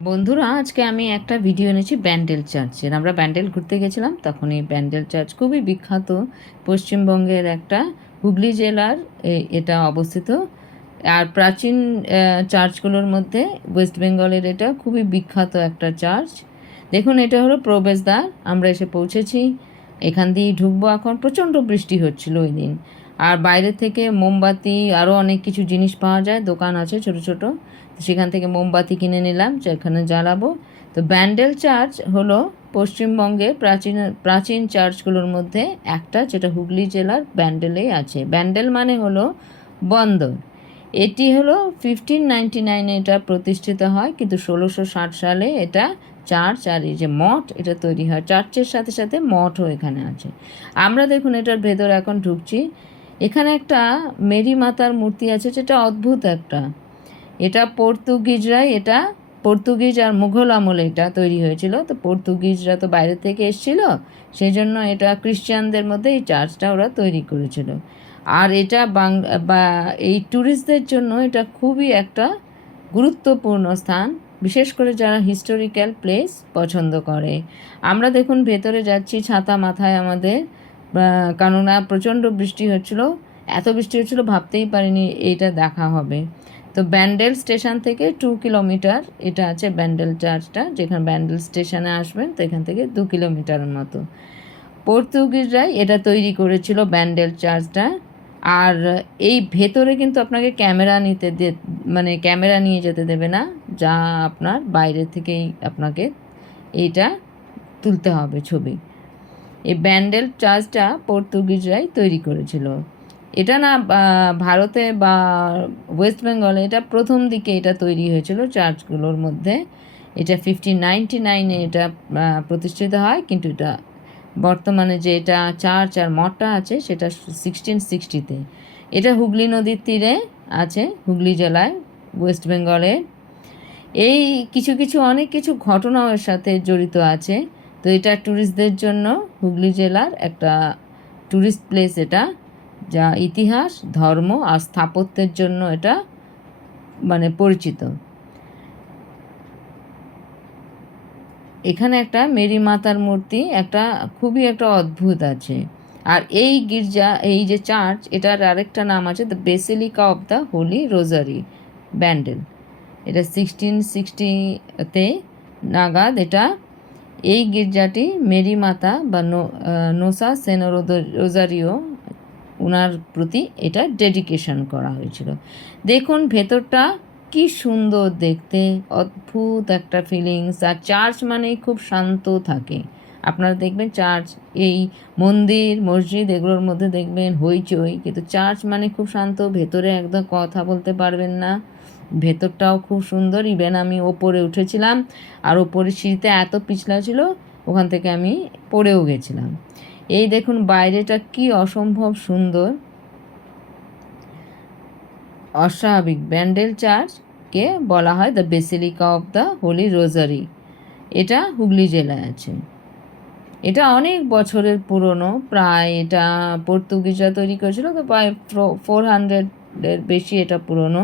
বন্ধুরা, আজকে আমি একটা ভিডিও এনেছি ব্যান্ডেল চার্চের। আমরা ব্যান্ডেল ঘুরতে গেছিলাম, তখন এই ব্যান্ডেল চার্চ খুবই বিখ্যাত। পশ্চিমবঙ্গের একটা হুগলি জেলার এটা অবস্থিত। আর প্রাচীন চার্চগুলোর মধ্যে ওয়েস্ট বেঙ্গলের এটা খুবই বিখ্যাত একটা চার্চ। দেখুন, এটা হলো প্রবেশদ্বার। আমরা এসে পৌঁছেছি। এখান দিয়েই ঢুকবো। এখন প্রচণ্ড বৃষ্টি হচ্ছিল ওই দিন। আর বাইরে থেকে মোমবাতি আরও অনেক কিছু জিনিস পাওয়া যায়, দোকান আছে ছোট ছোট। সেখান থেকে মোমবাতি কিনে নিলাম, যেখানে জ্বালাবো। তো ব্যান্ডেল চার্চ হলো পশ্চিমবঙ্গে প্রাচীন প্রাচীন চার্চগুলোর মধ্যে একটা, যেটা হুগলি জেলার ব্যান্ডেলেই আছে। ব্যান্ডেল মানে হলো বন্দর। এটি হলো 1599 এটা প্রতিষ্ঠিত হয়, কিন্তু 1660 সালে এটা চার্চ আর এই যে মঠ এটা তৈরি হয়। চার্চের সাথে সাথে মঠও এখানে আছে। আমরা দেখুন এটার ভেতর এখন ঢুকছি। এখানে একটা মেরি মাতার মূর্তি আছে, যেটা অদ্ভুত একটা। এটা পর্তুগিজ আর মুঘল আমলে এটা তৈরি হয়েছিল। তো পর্তুগিজরা তো বাইরে থেকে এসেছিল, সেই জন্য এটা খ্রিশ্চানদের মধ্যে এই চার্চটা ওরা তৈরি করেছিল। আর এটা বা এই ট্যুরিস্টদের জন্য এটা খুবই একটা গুরুত্বপূর্ণ স্থান, বিশেষ করে যারা হিস্টোরিক্যাল প্লেস পছন্দ করে। আমরা দেখুন ভেতরে যাচ্ছি ছাতা মাথায় আমাদের, কেননা প্রচণ্ড বৃষ্টি হচ্ছিল। এত বৃষ্টি হচ্ছিল ভাবতেই পারিনি এটা দেখা হবে। তো ব্যান্ডেল স্টেশন থেকে 2 কিলোমিটার এটা আছে ব্যান্ডেল চার্চটা। যেখানে ব্যান্ডেল স্টেশনে আসবেন, তো এখান থেকে 2 কিলোমিটারের মতো। পর্তুগিজরাই এটা তৈরি করেছিল ব্যান্ডেল চার্চটা। আর এই ভেতরে কিন্তু আপনাকে ক্যামেরা নিয়ে যেতে দেবে না, যা আপনার বাইরে থেকেই আপনাকে এইটা তুলতে হবে ছবি। এই ব্যান্ডেল চার্চটা পর্তুগিজরাই তৈরি করেছিল। এটা না ভারতে বা ওয়েস্ট বেঙ্গলে এটা প্রথম দিকে এটা তৈরি হয়েছিল চার্চগুলোর মধ্যে। এটা 1599 এটা প্রতিষ্ঠিত হয়, কিন্তু এটা বর্তমানে যে এটা চার্চ আর মঠটা আছে সেটা 1660-তে। এটা হুগলি নদীর তীরে আছে, হুগলি জেলায়, ওয়েস্ট বেঙ্গলে। এই কিছু কিছু অনেক কিছু ঘটনাও এর সাথে জড়িত আছে। তো এটা ট্যুরিস্টদের জন্য হুগলি জেলার একটা ট্যুরিস্ট প্লেস এটা, যা ইতিহাস, ধর্ম আর স্থাপত্যের জন্য এটা পরিচিত। এখানে একটা মেরি মাতার মূর্তি একটা খুবই একটা অদ্ভুত আছে। আর এই গির্জা, এই যে চার্চ, এটার আরেকটা নাম আছে the basilica of the Holi রোজারি, Bandel. এটা 1660-তে নাগাদ এটা এই গির্জাটি মেরি মাতা বা নোসা সেনো রোজারিও ওনার প্রতি এটা ডেডিকেশন করা হয়েছিল। দেখুন ভেতরটা কি সুন্দর দেখতে, অদ্ভুত একটা ফিলিংস। আর চার্চ মানেই খুব শান্ত থাকে। আপনারা দেখবেন চার্চ, এই মন্দির মসজিদ এগুলোর মধ্যে দেখবেন হইচই, কিন্তু চার্চ মানে খুব শান্ত। ভেতরে একদম কথা বলতে পারবেন না। ভেতরটাও খুব সুন্দর। ইভেন আমি ওপরে উঠেছিলাম, আর ওপরে সিঁড়িতে এত পিছলা ছিল, ওখান থেকে আমি পড়েও গেছিলাম। এই দেখুন বাইরেটা কি অসম্ভব সুন্দর, অস্বাভাবিক। ব্যান্ডেল চার্চকে বলা হয় the basilica of the Holi রোজারি। এটা হুগলি জেলায় আছে। এটা অনেক বছরের পুরনো, প্রায় এটা পর্তুগিজরা তৈরি করেছিল, তো প্রায় 400-এর বেশি এটা পুরনো।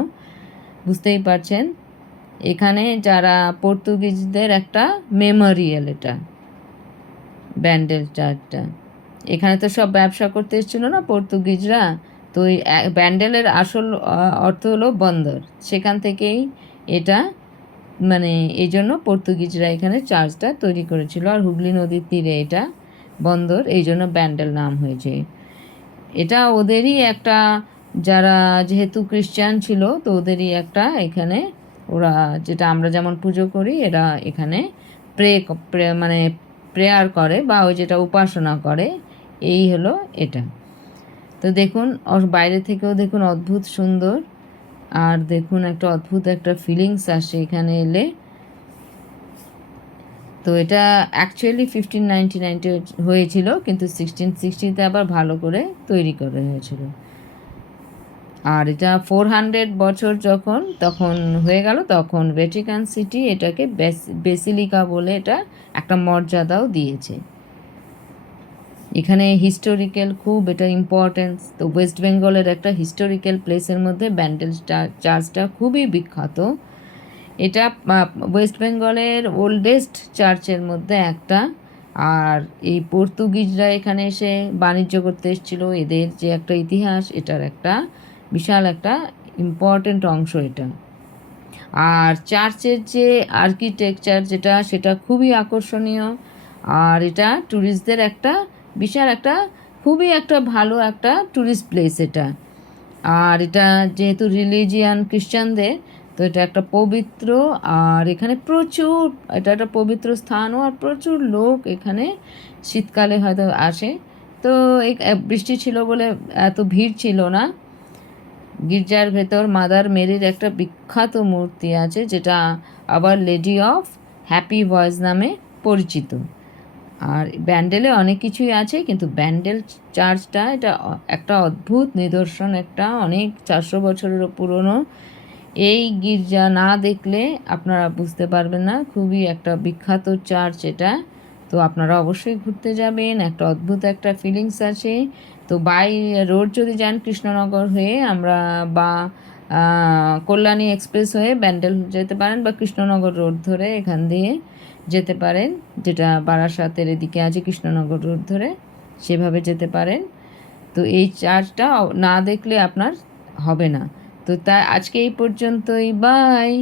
বুঝতেই পারছেন, এখানে যারা পর্তুগিজদের একটা মেমোরিয়াল এটা ব্যান্ডেল চার্চটা। এখানে তো সব ব্যবসা করতে এসেছিল না পর্তুগিজরা, তো এই ব্যান্ডেলের আসল অর্থ হলো বন্দর। সেখান থেকেই এটা এই জন্য পর্তুগিজরা এখানে চার্চটা তৈরি করেছিল। আর হুগলি নদীর তীরে এটা বন্দর, এই জন্য ব্যান্ডেল নাম হয়েছে। এটা ওদেরই একটা, যারা যেহেতু খ্রিশ্চান ছিল, তো ওদেরই একটা এখানে, ওরা যেটা আমরা যেমন পুজো করি, এরা এখানে প্রে প্রেয়ার করে, বা ওই যেটা উপাসনা করে, এই হলো এটা। তো দেখুন বাইরে থেকেও দেখুন অদ্ভুত সুন্দর। আর দেখুন একটা অদ্ভুত একটা ফিলিংস আসে এখানে এলে। তো এটা অ্যাকচুয়ালি 1599 হয়েছিল, কিন্তু 1660-তে আবার ভালো করে তৈরি করা হয়েছিল। আর এটা 400 বছর তখন হয়ে গেল, তখন ভ্যাটিকান সিটি এটাকে বেসিলিকা বলে এটা একটা মর্যাদাও দিয়েছে। এখানে হিস্টোরিক্যাল খুব এটা ইম্পর্টেন্স। তো ওয়েস্ট বেঙ্গলের একটা হিস্টোরিক্যাল প্লেসের মধ্যে ব্যান্ডেল চার্চটা খুবই বিখ্যাত। এটা ওয়েস্ট বেঙ্গলের ওল্ডেস্ট চার্চের মধ্যে একটা। আর এই পর্তুগিজরা এখানে এসে বাণিজ্য করতে এসেছিল, এদের যে একটা ইতিহাস, এটার একটা বিশাল একটা ইম্পর্টেন্ট অংশ এটা। আর চার্চের যে আর্কিটেকচার যেটা, সেটা খুবই আকর্ষণীয়। আর এটা ট্যুরিস্টদের একটা বিশাল একটা খুবই একটা ভালো একটা ট্যুরিস্ট প্লেস এটা। আর এটা যেহেতু রিলিজিয়ান খ্রিস্টানদের, তো এটা একটা পবিত্র, আর এখানে প্রচুর, এটা একটা পবিত্র স্থানও, আর প্রচুর লোক এখানে শীতকালে হয়তো আসে। তো এই বৃষ্টি ছিল বলে এত ভিড় ছিল না। গির্জার ভেতর মাদার মেরির একটা বিখ্যাত মূর্তি আছে, যেটা আবার লেডি অফ হ্যাপি ভয়েস নামে পরিচিত। আর ব্যান্ডেলে অনেক কিছুই আছে, কিন্তু ব্যান্ডেল চার্চটা এটা একটা অদ্ভুত নিদর্শন, একটা অনেক 400 বছরেরও পুরনো। এই গির্জা না দেখলে আপনারা বুঝতে পারবেন না, খুবই একটা বিখ্যাত চার্চ এটা। তো আপনারা অবশ্যই ঘুরতে যাবেন, একটা অদ্ভুত একটা ফিলিংস আছে। তো বাই রোড যদি যান কৃষ্ণনগর হয়ে, আমরা বা কল্যাণী এক্সপ্রেস হয়ে ব্যান্ডেল যেতে পারেন, বা কৃষ্ণনগর রোড ধরে এখান দিয়ে যেতে পারেন, যেটা বারাসাতের এদিকে আছে কৃষ্ণনগর রোড ধরে, সেভাবে যেতে পারেন। তো এই চার্চটা না দেখলে আপনার হবে না। তো তাই আজকে এই পর্যন্তই, বাই।